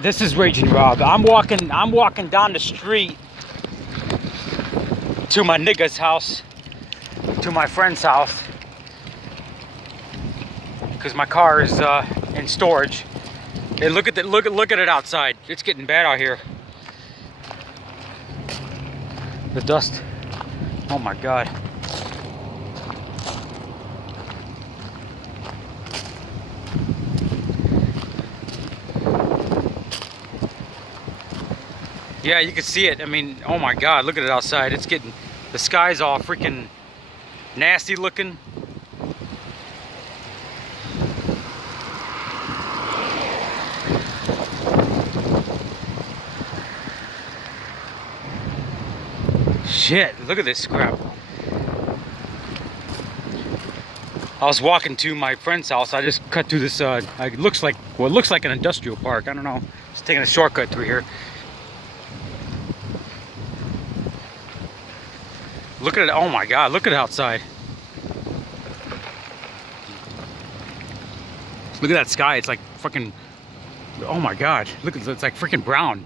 This is Raging Rob. I'm walking down the street to my nigga's house, to my friend's house, because my car is in storage. Hey, look at it outside. It's getting bad out here. The dust. Oh my God. Yeah, you can see it. I mean, oh my God, look at it outside. It's getting, the sky's all freaking nasty looking. Shit, look at this crap. I was walking to my friend's house. I just cut through this, it looks like an industrial park. I don't know. Just taking a shortcut through here. Look at it. Oh my God, look at it outside. Look at that sky. It's like fucking, oh my God. Look at it. It's like freaking brown.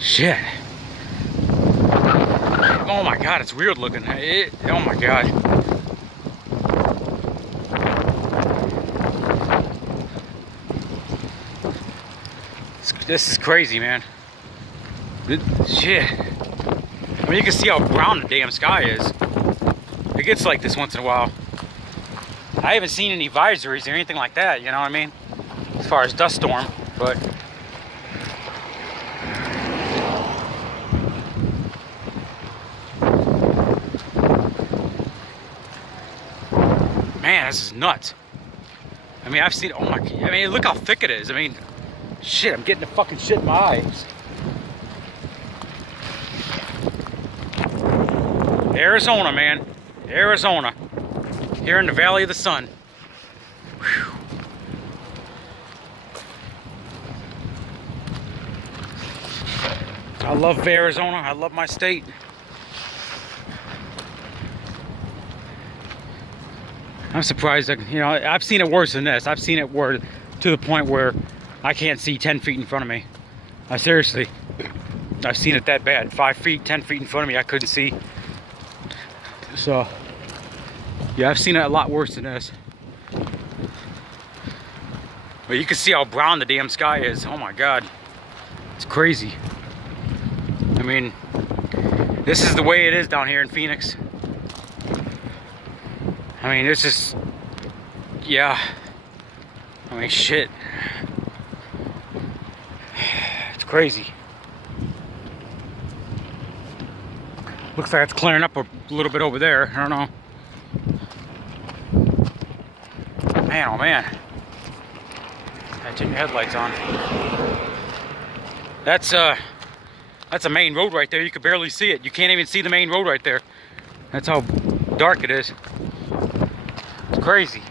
Shit. Oh my God, it's weird looking. Oh my God. This is crazy, man. Shit. I mean, you can see how brown the damn sky is. It gets like this once in a while. I haven't seen any advisories or anything like that, you know what I mean? As far as dust storm, but man, this is nuts. I mean, I've seen, oh my, I mean, look how thick it is. I mean, shit, I'm getting the fucking shit in my eyes. Arizona, man. Arizona. Here in the Valley of the Sun. Whew. I love Arizona. I love my state. I'm surprised that, you know, I've seen it worse than this. I've seen it where, to the point where I can't see 10 feet in front of me. Seriously, I've seen it that bad. 5 feet, 10 feet in front of me, I couldn't see. So, yeah, I've seen it a lot worse than this. But you can see how brown the damn sky is. Oh my God. It's crazy. I mean, this is the way it is down here in Phoenix. I mean, it's just, yeah. I mean, shit. It's crazy. Looks like it's clearing up a little bit over there. I don't know. Man, oh man. Gotta turn your headlights on. That's a main road right there. You can barely see it. You can't even see the main road right there. That's how dark it is. It's crazy.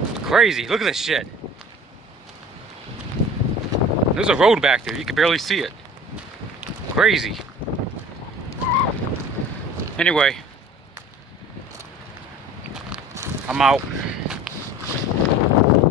It's crazy. Look at this shit. There's a road back there. You can barely see it. Crazy. Anyway, I'm out.